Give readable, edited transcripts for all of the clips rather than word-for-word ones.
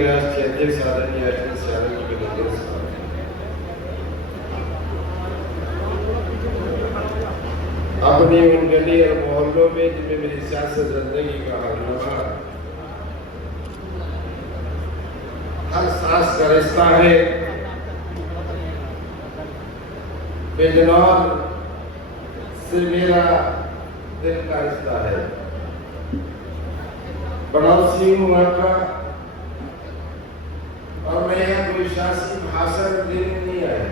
राष्ट्रीय अध्यक्ष आदरणीय अटल बिहारी वाजपेयी साहब, अपनी उन गली और मोहल्लों में जिनमें मेरी सियासत जिंदगी का हरनामा हर सांस का रिश्ता है, बिजनौर से मेरा दिल का रिश्ता है। पड़ोसी हूँ वहाँ का, और मैं यहाँ कोई शासी भाषण देने नहीं आया।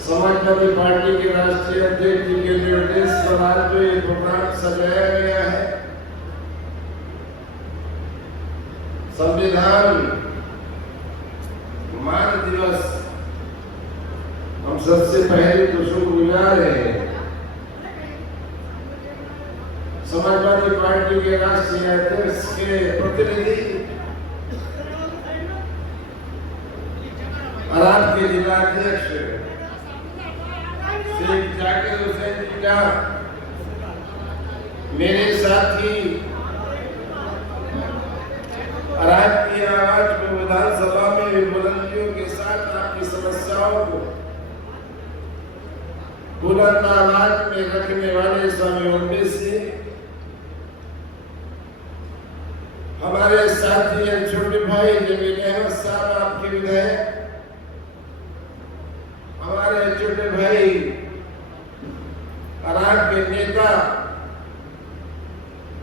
समाजवादी पार्टी के राष्ट्रीय अध्यक्ष जी के निर्देश पर आज जो ये प्रोग्राम सजाया गया है, संविधान मान दिवस, हम सबसे पहले तो शुक्रगुजार हैं समाजवादी पार्टी के राष्ट्रीय अध्यक्ष के प्रतिनिधि और आपके जिलाध्यक्ष शेख जाकिर हुसैन जी का, मेरे साथी और आपकी आवाज में विधानसभा में भी बुलंदियों के साथ आपकी समस्याओं को बुलंद आवाज में रखने वाले स्वामी उमेश सिंह, हमारे साथी छोटे भाई जमील अहमद साहब आपके विधायक, हमारे छोटे भाई और आपके नेता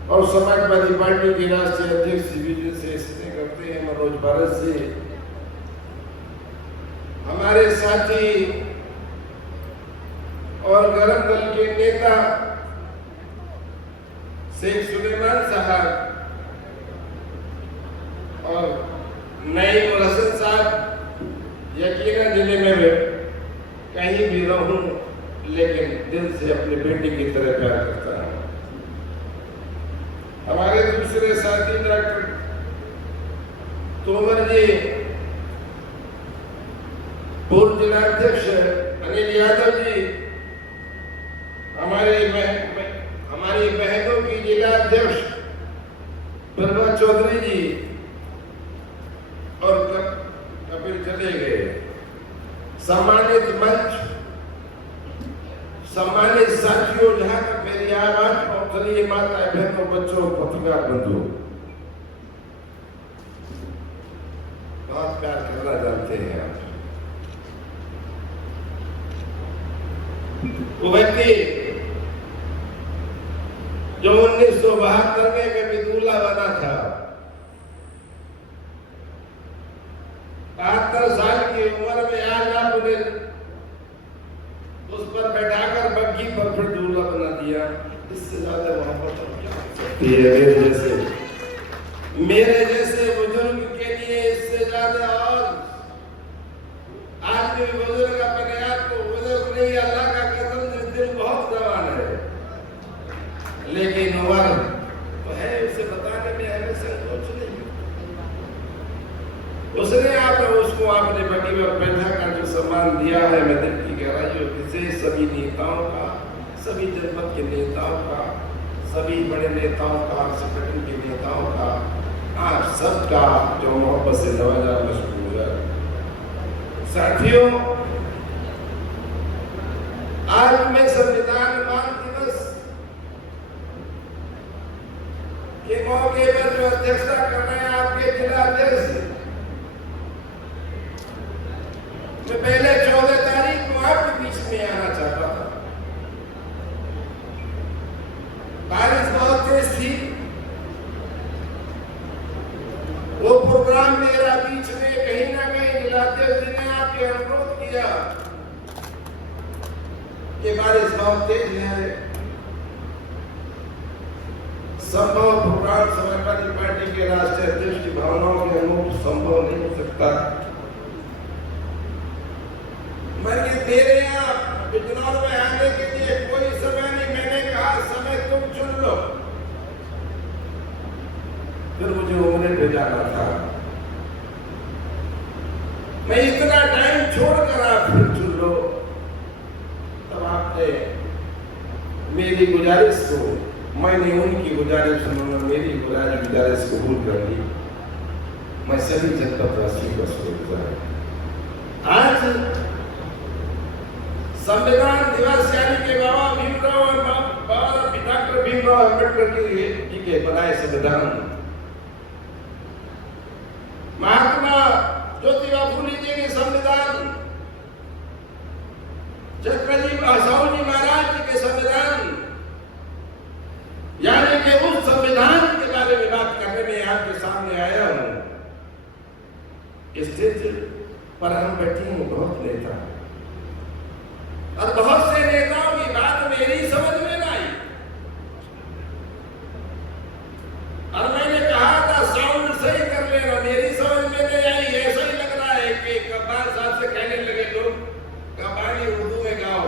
और समाजवादी पार्टी के राष्ट्रीय अध्यक्ष से स्नेह करते हैं मनोज भारत से, हमारे साथी और गरम दल के नेता शेख सुलेमान साहब और नईम हसन साहब, यकीनन जिले में कहीं भी रहूं लेकिन दिल से अपने बेटी की तरह प्यार करता हूं। हमारे दूसरे साथी डॉक्टर तोमर जी, पूर्व जिलाध्यक्ष अनिल यादव जी, हमारी बहनों की जिलाध्यक्ष प्रभा चौधरी जी, और कपिल चले गए। सम्मानित मंच, सम्मानित साथियों, जहां तक मेरी आवाज पहुंच रही है, माताएं बहनों बच्चों पत्रकार बंधु, बहुत प्यार करना जानते हैं आप। वो व्यक्ति जो 1972 में कभी दूल्हा बना था, 72 साल की उम्र में आज आपने उस पर बैठाकर बग्घी पर फिर दूल्हा बना दिया। इससे ज्यादा मोहब्बत और क्या हो सकती है मेरे जैसे बुजुर्ग के लिए, इससे ज्यादा। और आज भी बुजुर्ग अपने आप को बुजुर्ग नहीं, अल्लाह का कसम दिल बहुत जवान है, लेकिन उम्र तो है, उसे बताने में हमें संकोच नहीं। उसने आपने बगी में बैठा कर जो सम्मान दिया है, मैं दिल की गहराइयों से सभी नेताओं का, सभी जनपद के नेताओं का, सभी बड़े नेताओं का, संगठन के नेताओं का, आप सबका जो मोहब्बत से नवाजा मशहूर है। साथियों, आज मैं संविधान मान दिवस के मौके पर जो अध्यक्षता कर रहे हैं आपके जिला अध्यक्ष, मैं पहले 14 तारीख को आपके बीच में आना चाहता था। बारिश बहुत तेज थी, वो प्रोग्राम मेरा बीच में कहीं ना कहीं मिलाते हुए ने आपके अनुरोध किया कि बारिश बहुत तेज है, संभव प्रोग्राम समाजवादी पार्टी के राष्ट्रीय अध्यक्ष की भावनाओं के अनुरूप संभव नहीं हो सकता। मेरे यहाँ बिजनौर में आने के लिए कोई समय नहीं, मैंने कहा समय तुम चुन लो। फिर मुझे उम्र पे जाना था, मैं इतना टाइम छोड़कर आप फिर चुन लो। तब आपने मेरी गुजारिश को, मैंने उनकी गुजारिश, उन्होंने मेरी गुजारिश कबूल कर ली। मैं सभी जनपदवासियों का शुक्रगुजार हूं। आज संविधान दिवस यानी कि बाबा डॉक्टर भीमराव अम्बेडकर जी के बनाए संविधान, महात्मा ज्योतिबा फुले जी के संविधान, चक्रजी साहू जी महाराज जी के संविधान, यानी कि उस संविधान के बारे में बात करने में आपके सामने आया हूं। स्टेज पर हम बैठे हैं बहुत नेता, और बहुत से नेताओं की बात मेरी समझ में ना आई, और मैंने कहा था साउंड सही कर लेना, मेरी समझ में नहीं आई। ऐसा ही लग रहा है कि कब्बार साहब से कहने लगे लोग कव्वाली उर्दू में गाओ,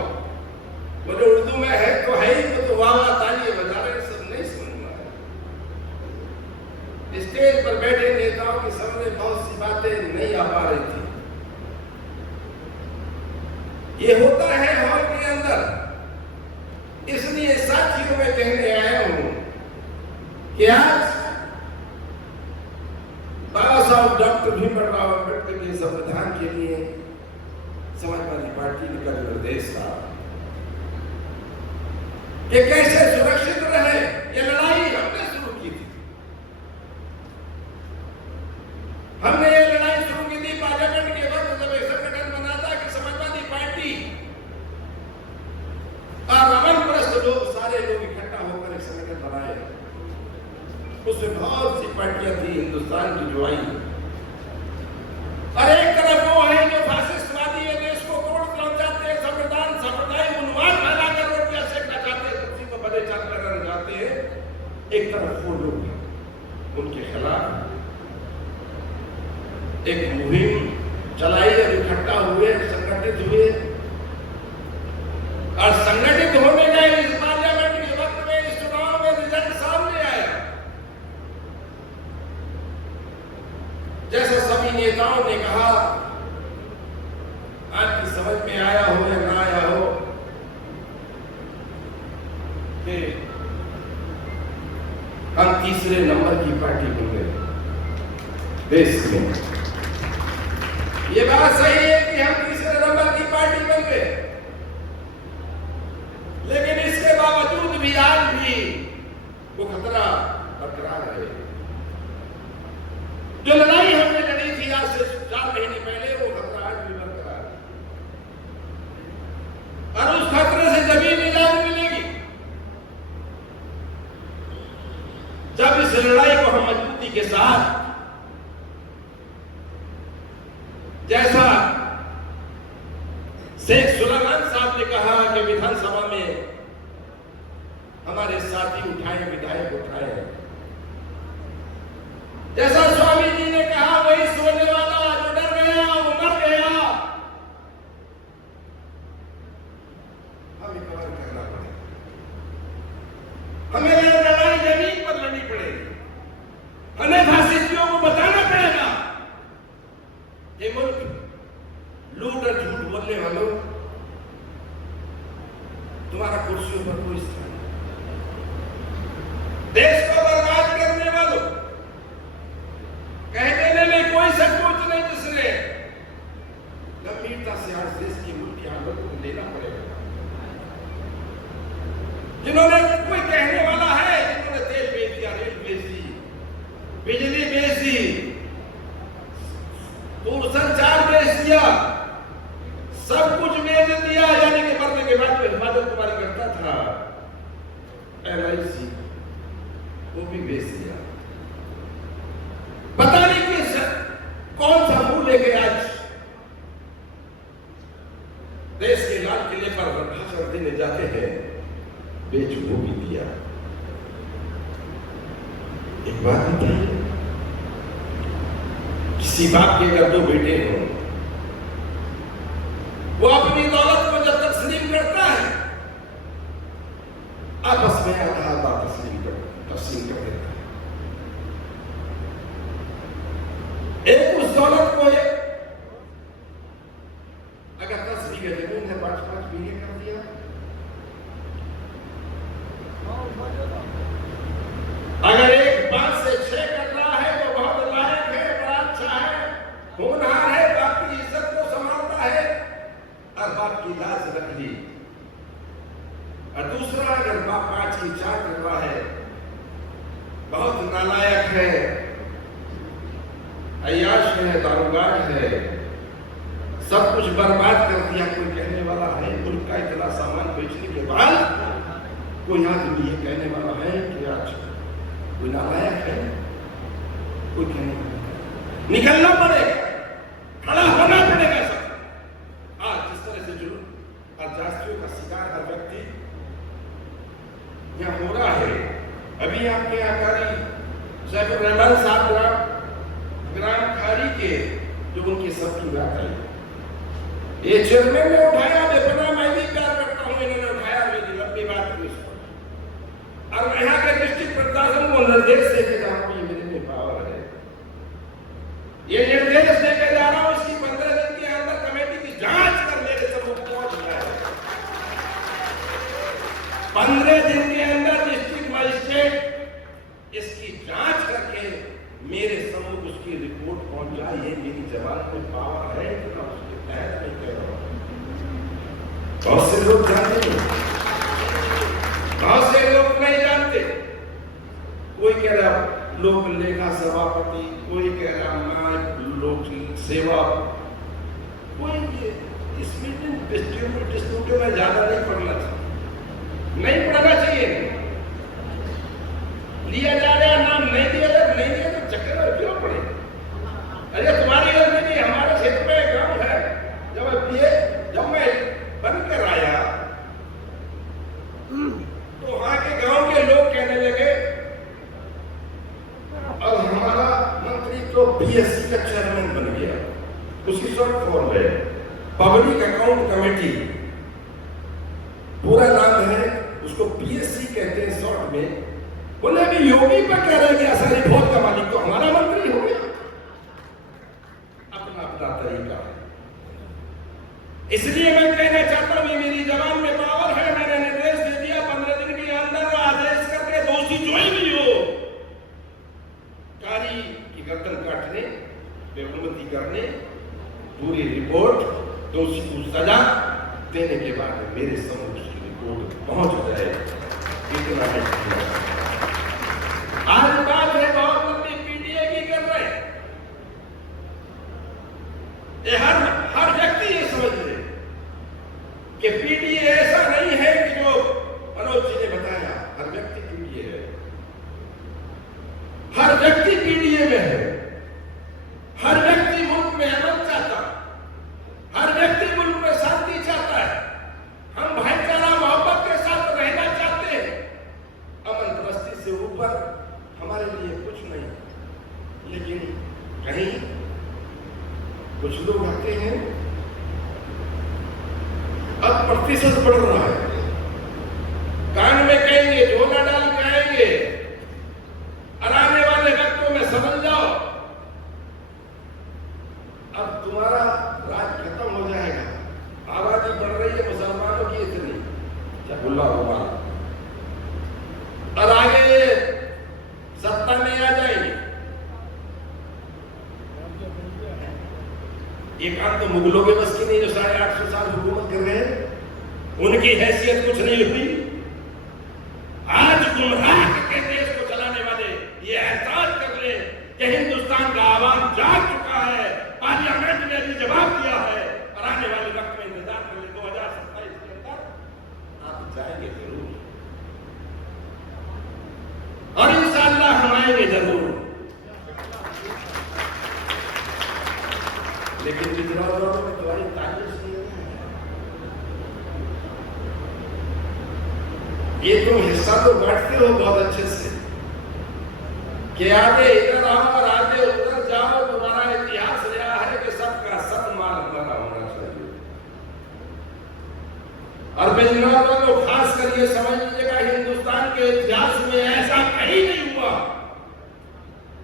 बोले उर्दू में है तो है ही, तो वाह वाह ताली बजा रहे, सब नहीं सुनना है। स्टेज पर बैठे नेताओं के सामने बहुत सी बातें नहीं आ पा रही थी। ये होता है हॉल के अंदर, इसलिए साथियों में कहने आया हूं कि आज बाबा साहब डॉक्टर भीमराव अम्बेडकर के संविधान के लिए समाजवादी पार्टी ने कल निर्देश था कि कैसे सुरक्षित रहे। ये लड़ाई हमने शुरू की थी, हमने ये लड़ाई शुरू की थी पार्लियामेंट के वक्त, जब एक संगठन बना था कि समाजवादी पार्टी और अमन प्रस्त लोग, सारे लोग इकट्ठा होकर एक संगठन बनाए। उसमें बहुत सी पार्टियां थी हिंदुस्तान की जो आई, और एक तरफ वो है जो फासिस्टवादी है, देश को तोड़ना चाहते हैं, संविधान सांप्रदायिक उन्माद फैलाकर रोटियां सेकना चाहते हैं, कुर्सी को बड़े चाल करना चाहते हैं। एक तरफ वो लोग, उनके खिलाफ एक मुहिम चलाई और इकट्ठा हुए, संगठित हुए, और संगठित होने गए। इस पार्लियामेंट के वक्त में, इस चुनाव में रिजल्ट सामने आया। जैसे सभी नेताओं ने कहा, आपकी समझ में आया हो या ना आया हो कि हम तीसरे नंबर की पार्टी बन गए देश में। ये बात सही है कि हम तीसरे नंबर की पार्टी बन गए, लेकिन इसके बावजूद भी आज भी वो खतरा बरकरार है। जो लड़ाई हमने लड़ी थी आज से 4 महीने पहले, वो खतरा आज भी बरकरार है, और उस खतरे से जब निजात मिलेगी जब इस लड़ाई को हम मजबूती के साथ, जैसा शेख सुलेमान साहब ने कहा कि विधानसभा में हमारे साथी उठाए, विधायक उठाए, जैसा स्वामी जी ने कहा वही सोने वाला जो डर गया वो मर गया। हमें कवर करना पड़ेगा, हमें लड़ाई जमीन पर लड़नी पड़ेगी, हमें फासिस्टियों को बताना पड़ेगा ये मुल्क लूट और झूठ बोलने वालों, तुम्हारा कुर्सियों पर कोई स्थान नहीं, देश को बर्बाद करने वालों, कह देने में कोई संकोच नहीं, जिसने गंभीरता से आज देश की मुल्क की हालत को लेना पड़ेगा। जिन्होंने, कोई कहने वाला है जिन्होंने तेल बेच दिया, रेल बेच दी, बिजली बेच दी, दूरसंचार बेच दिया, सब कुछ बेच दिया, यानी कि मरने के बाद हिफाजत तुम्हारी करता था, LIC वो भी बेच दिया। पता नहीं किस कौन सा मुंह लेके आज देश के लाल किले पर भाषण देने जाते हैं, बेच वो भी दिया। एक बात बताइए, किसी बाप के अगर 2 बेटे हों, वो अपनी दौलत को जब तस्लीम करता है, आपस में आधा तस्लीम कर देता है। एक उस दौलत को अगर 10 बीघे जमीन है 5-5 बीघे कर दिया, अगर एक 5 से 6 कर रहा है तो बहुत लायक है, बड़ा होनहार है, बाप की इज्जत को संभालता है और बाप की लाज रख ली। और दूसरा, अगर बाप पांच की चार कर रहा है, बहुत नालायक है, अय्याश है, दारूबाज है, सब कुछ बर्बाद कर दिया, कोई कहने वाला है? मुल्क का इतना सामान बेचने के बाद कोई आदमी ये कहने वाला है कि आज कोई नालायक है? कोई कहने वाला है? निकलना पड़ेगा, खड़ा होना पड़ेगा सब। आज जिस तरह से जुल्म और जातियों का शिकार हर व्यक्ति यहाँ हो रहा है। अभी आपके आकारी सैफुर रहमान साहब ग्राम खारी के जो उनकी सबकी बात है, ये चेयरमैन ने उठाया, बेपना मैं भी प्यार करता हूं, इन्होंने उठाया, मेरी लंबी बात हुई और यहाँ के डिस्ट्रिक्ट प्रशासन को निर्देश देके जा रहा हूं, ये मेरे में पावर है, ये निर्देश देके जा रहा हूं, इसकी 15 दिन के अंदर कमेटी की जांच कर मेरे सबूत पहुंच जाए। 15 दिन के अंदर डिस्ट्रिक्ट मजिस्ट्रेट इसकी जांच करके मेरे सम्मुख उसकी रिपोर्ट पहुंच जाए, ये मेरी जवान में पावर है, इतना उसके तहत नहीं कह रहा हूं। बहुत से लोग जानते नहीं, बहुत से लोग नहीं जानते। कोई कह रहा लोक लेखा सभापति, कोई कह रहा लोक सेवा, कोई इसमें डिस्ट्रीब्यूट में ज्यादा नहीं पढ़ना चाहिए, नहीं पढ़ना चाहिए। लिया जा रहा नाम नहीं दिया जाए, नहीं दिया तो चक्कर में क्यों पड़े? अरे तुम्हारी घर में नहीं, हमारे क्षेत्र में एक गांव है, जब मैं बनकर आया तो वहां के गांव के लोग कहने लगे, और हमारा मंत्री तो बीएससी का चेयरमैन बन गया, उसकी शॉर्ट फॉर्म है पब्लिक अकाउंट कमेटी, पूरा नाम है, उसको पीएससी कहते हैं शॉर्ट में। बोले अभी योगी पर कह रहे हैं आसानी बहुत का मालिक तो हमारा मंत्री हो गया। अपना अपना तरीका है, इसलिए मैं कहना चाहता हूं, मेरी जवान में पावर है, मैंने निर्देश दे दिया 15 दिन के अंदर आदेश करके दोषी जो भी हो कारी की गर्दन काटने, बेहुरमती करने, पूरी रिपोर्ट, दोषी को सजा देने के बाद मेरे समक्ष रिपोर्ट पहुंच जाए, इतना है। आज बात है बहुत लंबी, पीटीए की कर रहे हैं, हर व्यक्ति ये समझ ले कि पीटीए ऐसा नहीं है कि जो मनोज जी ने बताया, हर व्यक्ति पीटीए है, हर व्यक्ति पीटीए में है, हर व्यक्ति मुल्क में अमन चाहता, हर व्यक्ति मुल्क में शांति चाहता है, हम भाईचारा मोहब्बत के साथ रहना चाहते हैं। अमन परस्ती से ऊपर हमारे लिए कुछ नहीं, लेकिन कहीं कुछ लोग आते हैं, अब प्रतिशत बढ़ रहा है, कान में कहेंगे, झोला डाल के आएंगे, और आने वाले वक्तों में समझ जाओ अब तुम्हारा राज खत्म हो जाएगा। आबादी बढ़ रही है मुसलमानों की इतनी, चाबुल्ला और आगे सत्ता में आ जाएंगे। ये काम तो मुगलों के बस की नहीं, जो 850 साल हुकूमत कर रहे हैं, उनकी हैसियत कुछ नहीं हुई। आज गुमराह के देश को चलाने वाले ये एहसास कर ले कि हिंदुस्तान का आवाम जाग चुका है, पार्लियामेंट ने भी जवाब दिया है, और आने वाले वक्त में इंतजार कर ले, 2027 के अंदर आप जाएंगे जरूर, और इंशाअल्लाह हम आएंगे जरूर। लेकिन विद्रोह में तुम्हारी तारीफ नहीं है, ये तुम हिस्सा तो बांटते हो बहुत अच्छे से कि आगे इधर आओ और आगे उधर जाओ। तुम्हारा इतिहास रहा है कि सबका सब माल हमारा होना चाहिए, और बिजनौर वालों खास कर ये समझ लीजिएगा, हिंदुस्तान के इतिहास में ऐसा कहीं नहीं हुआ।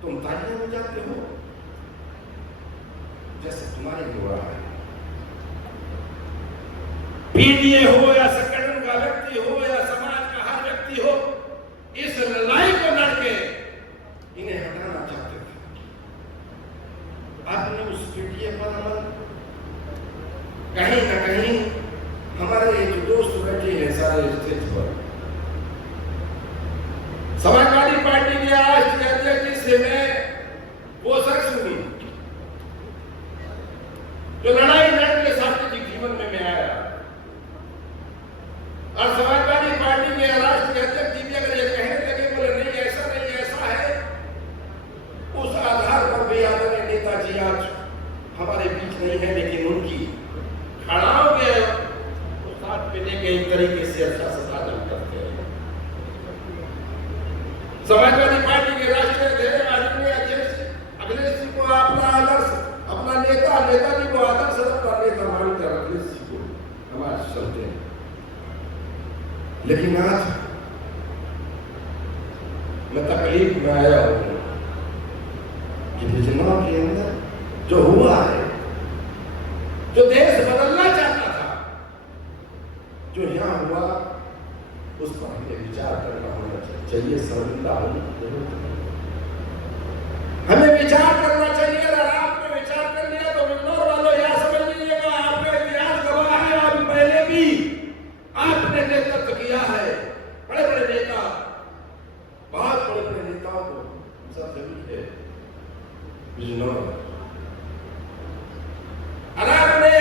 तुम तालियां बजाते हो जैसे तुम्हारे हो रहा है, पीटीए हो या संगठन का व्यक्ति हो या समाज का हर व्यक्ति हो, इस लड़ाई को लड़के इन्हें हटाना चाहते थे। आपने उस पीटीए पर अमल, कहीं ना कहीं हमारे जो दोस्त बैठे हैं सारे स्टेज पर, समाजवादी पार्टी के राष्ट्रीय अध्यक्ष से मैं वो शख्स हूं जो लड़ाई लड़ के सामाजिक जीवन में मैं आया, और समाजवादी पार्टी के राष्ट्रीय अध्यक्ष जी भी अगर ये कहने लगे बोले नहीं ऐसा है, उस आधार पर भी आदरणीय नेताजी आज हमारे बीच नहीं है, लेकिन उनकी खड़ाओं के साथ में लेके एक तरीके से अच्छा साधन करते हैं। समाजवादी पार्टी के राष्ट्रीय अध्यक्ष अखिलेश जी को अपना आदर्श, अपना नेताजी को आदर्श अपना नेता मानकर अखिलेश जी को हमारे चलते हैं। लेकिन आज मैं तकलीफ में आया हूं कि बिजनौर के अंदर जो हुआ है, जो देश बदलना चाहता था, जो यहां हुआ, उस पर हमें विचार करना होना चाहिए। शर्मिंदा होना हमें विचार करना चाहिए। अगर आपने विचार कर लिया तो बिजनौर वालों यह समझ लीजिएगा आपका इतिहास गवाह है, आप पहले भी आपने नेतृत्व किया है। बड़े बड़े नेता, बहुत बड़े बड़े नेताओं को सब जरूरी है बिजनौर। और आपने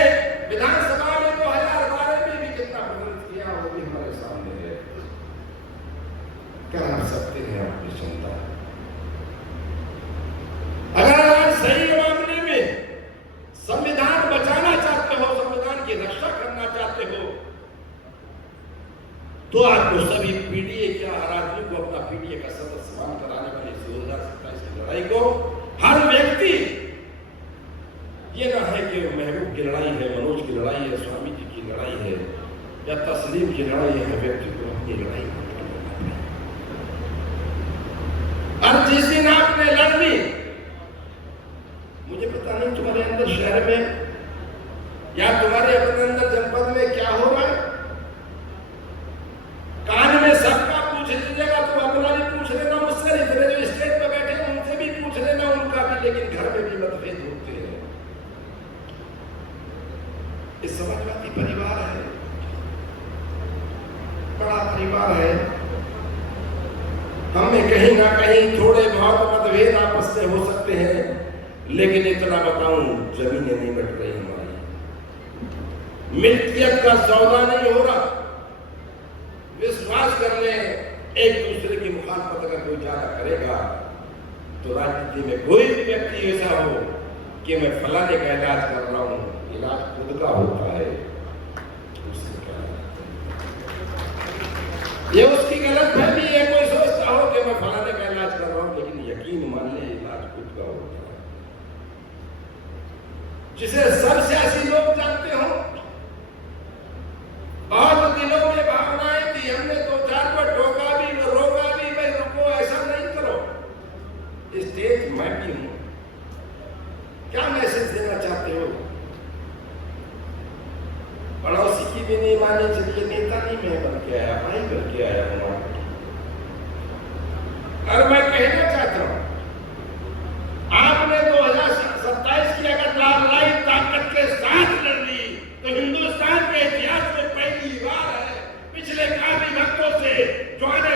विधानसभा में 2012 में भी कितना प्रदर्शन किया वो भी हमारे सामने है। क्या कर सकते हैं आपकी क्षमता? अगर आप सही मामले में संविधान बचाना चाहते हो, संविधान की रक्षा करना चाहते हो, तो आपको सभी पीडीए के आदमी को अपना पीडीए का सदस्य मान कराने वाली 2027 की लड़ाई को हर व्यक्ति, ये ना है कि महबूब की लड़ाई है, मनोज की लड़ाई है, स्वामी जी की लड़ाई है या तस्लीम की लड़ाई है, व्यक्ति को अपनी लड़ाई और जिस दिन आपने लड़नी, मुझे पता नहीं तुम्हारे अंदर शहर में या तुम्हारे अपने अंदर जनपद में क्या हो रहा है, कान में सबका पूछ लीजिएगा, तुम अपना भी पूछ लेना, मुझसे नहीं, फिर जो स्टेज पर बैठे हैं उनसे भी पूछ लेना, उनका भी, लेकिन घर में भी मतभेद होते हैं। इस समाजवादी परिवार है, बड़ा परिवार है, हमें कहीं ना कहीं थोड़े बहुत मतभेद आपस में हो सकते हैं, लेकिन इतना बताऊं जमीनें नहीं बट रही हमारी, मिल्कियत का सौदा नहीं हो रहा। विश्वास कर ले, एक दूसरे की मुखालफत अगर कोई ज्यादा करेगा तो राजनीति में कोई भी व्यक्ति ऐसा हो कि मैं फलाने का इलाज कर रहा हूं, इलाज खुद का होता है, ये उसकी गलतफहमी है। कोई सोचता हो कि मैं फलाने का इलाज कर रहा हूं, लेकिन यकीन मान ले इलाज खुद का होता है। जिसे सब सियासी लोग जानते हो, बहुत दिनों में भावनाएं थी, हमने 2-4 बार टोका भी, रोका भी, भाई रुको, ऐसा नहीं करो। स्टेज मैं भी हूं, क्या मैसेज देना चाहते हो? पड़ोसी की भी नहीं मानी, चलिए नेता नहीं मैं बन के आया, भाई बन के आया हूं। और मैं कहना चाहता हूं, आपने 2027 की अगर लड़ाई ताकत के साथ लड़ ली तो हिंदुस्तान के इतिहास में पहली बार है, पिछले काफी वक्तों से जो आने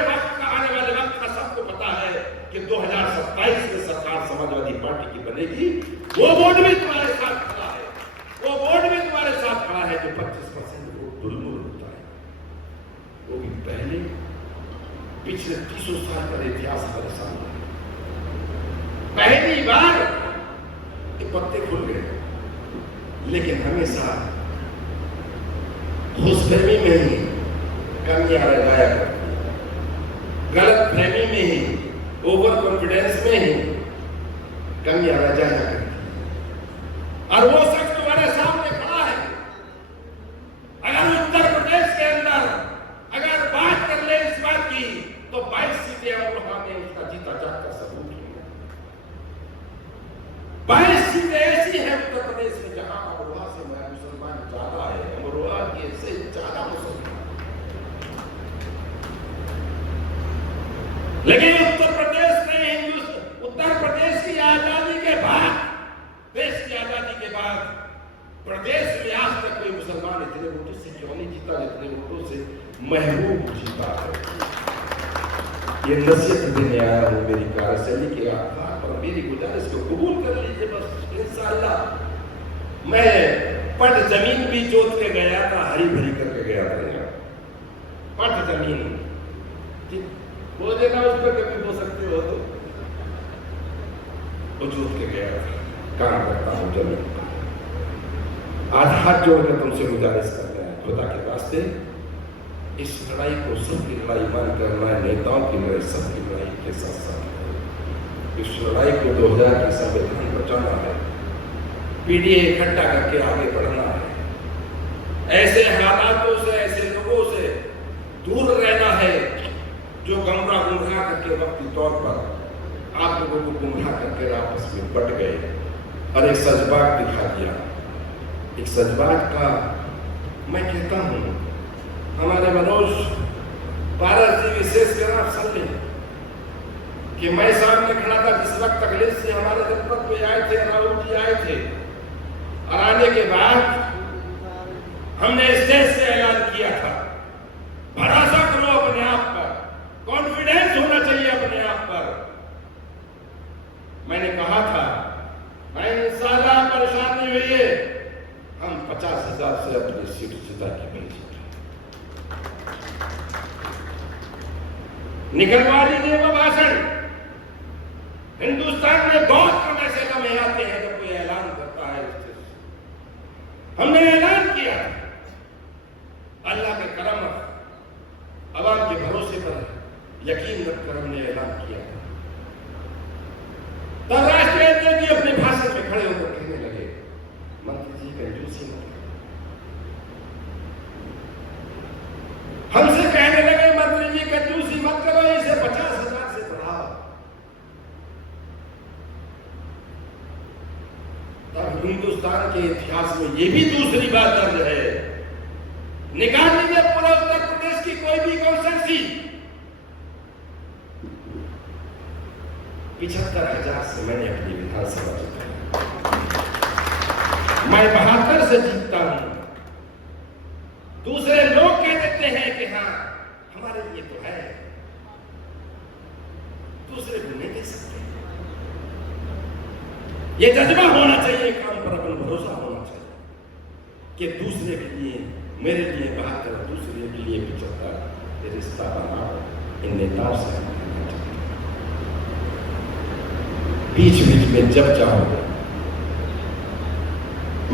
वाले वक्त का सबको पता है कि 2027 में सरकार समाजवादी पार्टी की बनेगी। वो वोट भी तुम्हारे साथ खड़ा है, वो वोट भी तुम्हारे साथ खड़ा है जो 25% वोट दुलमुल होता है। वो भी पहले पिछले 300 साल का इतिहास हमारे सामने, पहली बार ये पत्ते खुल गए, लेकिन हमेशा खुशफहमी में ही कमियां लगाया करती, गलत फहमी में ही, ओवर कॉन्फिडेंस में ही कमियां लगाया करती। और वो शख्स तुम्हारे सामने खड़ा है। अगर उत्तर प्रदेश के अंदर अगर बात कर ले इस बात की तो 22 सीटें अमरोहा में उसका जीता जागता सबूत है। 22 सीटें ऐसी है उत्तर प्रदेश में जहां अमरोहा से मुसलमान ज्यादा है, अमरोहा के से ज्यादा मुसलमान। लेकिन उत्तर प्रदेश की आजादी के बाद देश महबूब जीता है। ये नसीहत देने आया हूँ मेरी कार्यशैली के आधार पर। मेरी गुजारिश को कबूल कर लीजिए बस इंशाअल्लाह। मैं पट जमीन भी जोत के गया था, हरी भरी करके गया था यहाँ। पट जमीन वो देना उस पर कभी हो सकते हो तो वो जोत के गया था, काम करता हूँ जमीन पर। आज हाथ जोड़कर तुमसे गुजारिश करते हैं खुदा के वास्ते, इस लड़ाई को सबकी लड़ाई मान करना है, नेताओं की लड़ाई सबकी लड़ाई के साथ साथ इस लड़ाई को 2000 की संविधान बचाना है, पीढ़ी इकट्ठा करके आगे बढ़ना है। ऐसे हालातों से, ऐसे लोगों से दूर रहना है जो गुमराह करके वक्ती तौर पर आप लोगों को गुमराह करके आपस में बट गए और एक सजबाग दिखा दिया। एक सजबाग का मैं कहता हूँ हमारे मनोज पारस जी विशेष कर आप समझे कि मैं सामने खड़ा था जिस वक्त तकलीफ से हमारे जनपद पे आए थे, राहुल जी आए थे, और आने के बाद हमने स्टेज से ऐलान किया था भरोसा करो अपने आप पर, कॉन्फिडेंस होना चाहिए अपने आप पर। मैंने कहा था मैं इंशाअल्लाह परेशानी हुई है, हम 50,000 से अपनी सीट जिता के भेजेंगे। निकलवा दीजिए वो भाषण। हिंदुस्तान में बहुत कम ऐसे लम्हे आते हैं जब कोई ऐलान करता है। हमने ऐलान किया, अल्लाह के करम अवाम के भरोसे पर यकीन रखकर हमने ऐलान किया। तब राष्ट्रीय अध्यक्ष जी अपने भाषण में खड़े होकर कहने लगे मंत्री जी कंजूसी मत, हमसे कहने लगे मंत्री जी कंजूसी मत करो, इसे 50,000 से बढ़ाओ। तब हिंदुस्तान के इतिहास में यह भी दूसरी बात दर्ज है, निकाल लीजिए पूरा उत्तर प्रदेश की कोई भी कॉन्स्टिट्यूंसी 75,000 से मैंने अपनी विधानसभा जीता। मैं 72 से जीतता हूं। दूसरे लोग कह देते हैं कि हाँ हमारे लिए तो है, दूसरे को नहीं दे सकते। ये जज्बा होना चाहिए, काम पर अपन भरोसा होना चाहिए कि दूसरे के लिए, मेरे लिए 72, दूसरे के लिए 75, ये रिश्ता बनाओ। इन नेताओं से बीच बीच में जब चाहो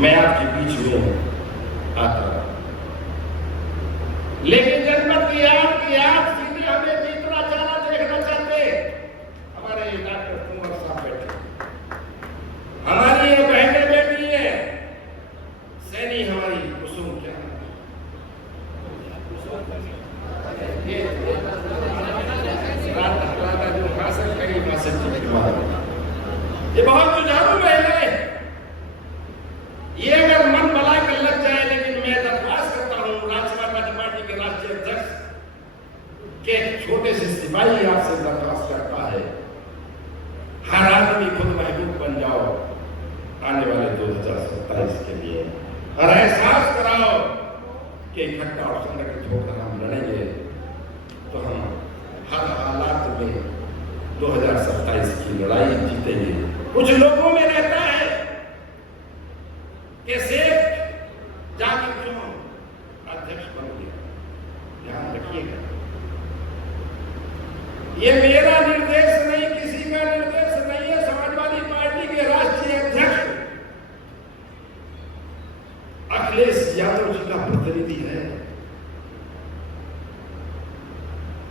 मैं आपके बीच में आता हूं, लेकिन जनमत की याद सीधे हमें जितना जाना देखना चाहते। हमारे डॉक्टर कुंवर साहब बैठे, हमारी ये बहनें बैठी है, सैनी हमारी कुसुम क्या जो भाषण करी भाषण ये बहुत जुझारू महिलाएं, ये अगर मन बला कर लग जाए, लेकिन मैं दरख्वास्त करता हूं राष्ट्रवादी पार्टी के राष्ट्रीय अध्यक्ष के छोटे से सिपाही आपसे दरख्वास्त करता है, हर आदमी खुद महबूब बन जाओ आने वाले 2027 के लिए, और एहसास कराओ कि इकट्ठा और संगठित होकर हम लड़ेंगे तो हम हर हालात में 2027 की लड़ाई जीतेंगे। कुछ लोगों में रहता है कि सिर्फ जाके क्यों अध्यक्ष बन गया, ध्यान रखिएगा ये मेरा निर्देश नहीं, किसी का निर्देश नहीं है। समाजवादी पार्टी के राष्ट्रीय अध्यक्ष अखिलेश यादव जी का प्रतिनिधि है।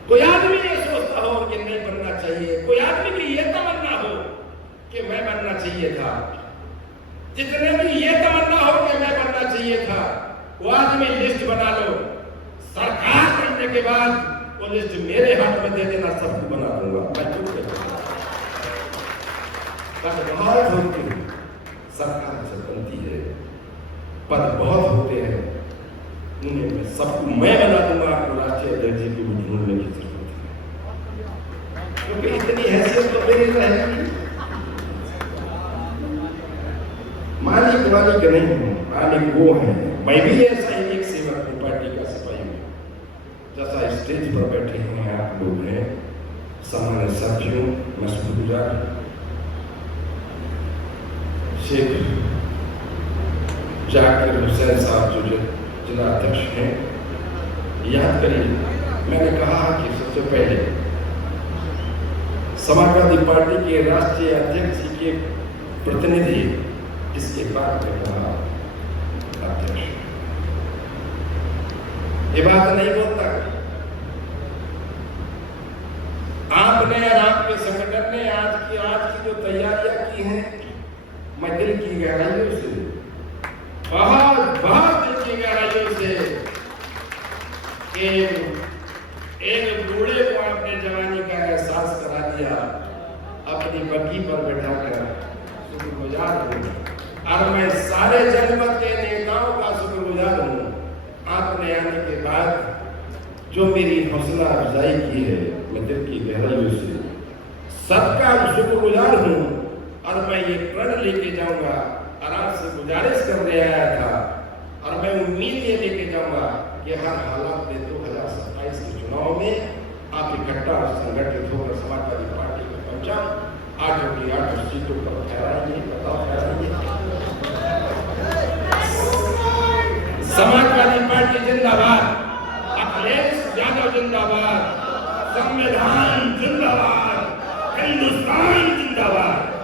कोई आदमी ये सोचता हो कि नहीं बनना चाहिए, कोई आदमी की ये तमन्ना हो कि मैं बनना चाहिए था, जितने की ये तमन्ना हो कि मैं बनना चाहिए था, वो आदमी लिस्ट बना लो। सरकार बनने के बाद वो लिस्ट मेरे हाथ में दे देना, सबको बना दूंगा मैं। बहुत होती है सरकार से बनती है, पद बहुत होते हैं, उन्हें मैं सबको मैं बना दूंगा। आपको राष्ट्रीय अध्यक्ष जी को ढूंढने की जरूरत है, क्योंकि इतनी हैसियत तो मेरी रहेगी। मालिक वालिक नहीं हूं, मालिक वो है। मैं भी ऐसा ही एक सेवक हूं, पार्टी का सिपाही हूं। जैसा स्टेज पर बैठे हैं आप लोग हैं, सामान्य साथियों, मैं शुक्रगुजार शेख जाकिर हुसैन साहब जो जिला अध्यक्ष हैं, याद करिए मैंने कहा कि सबसे पहले समाजवादी पार्टी के राष्ट्रीय अध्यक्ष जी के प्रतिनिधि, इसके बाद में कहा अध्यक्ष। ये बात नहीं बोलता आपने और आपके संगठन ने आज की जो तैयारियां की हैं, मैं दिल की गहराइयों से, बहुत दिल की गहराइयों से एक बूढ़े को आपने जवानी का एहसास करा दिया, अपनी बग्गी पर बैठाकर शुक्रगुजार हूं। और मैं सारे जनपद के नेताओं का शुक्रगुजार हूं, आपने आने के बाद जो मेरी हौसला अफजाई की है, मैं दिल की गहराइयों से सबका शुक्रगुजार हूं। और मैं ये प्रण लेके जाऊंगा, और आपसे गुजारिश करने आया था, और मैं उम्मीद ये लेके जाऊंगा कि हर हालात में 2027 के चुनाव में आप इकट्ठा और संगठित होकर समाजवादी पार्टी में पहुंचा, 8 की 8 सीटों पर ठहराएंगे, बताओ ठहराएंगे। समाजवादी पार्टी जिंदाबाद, अखिलेश यादव जिंदाबाद, संविधान जिंदाबाद, हिंदुस्तान जिंदाबाद।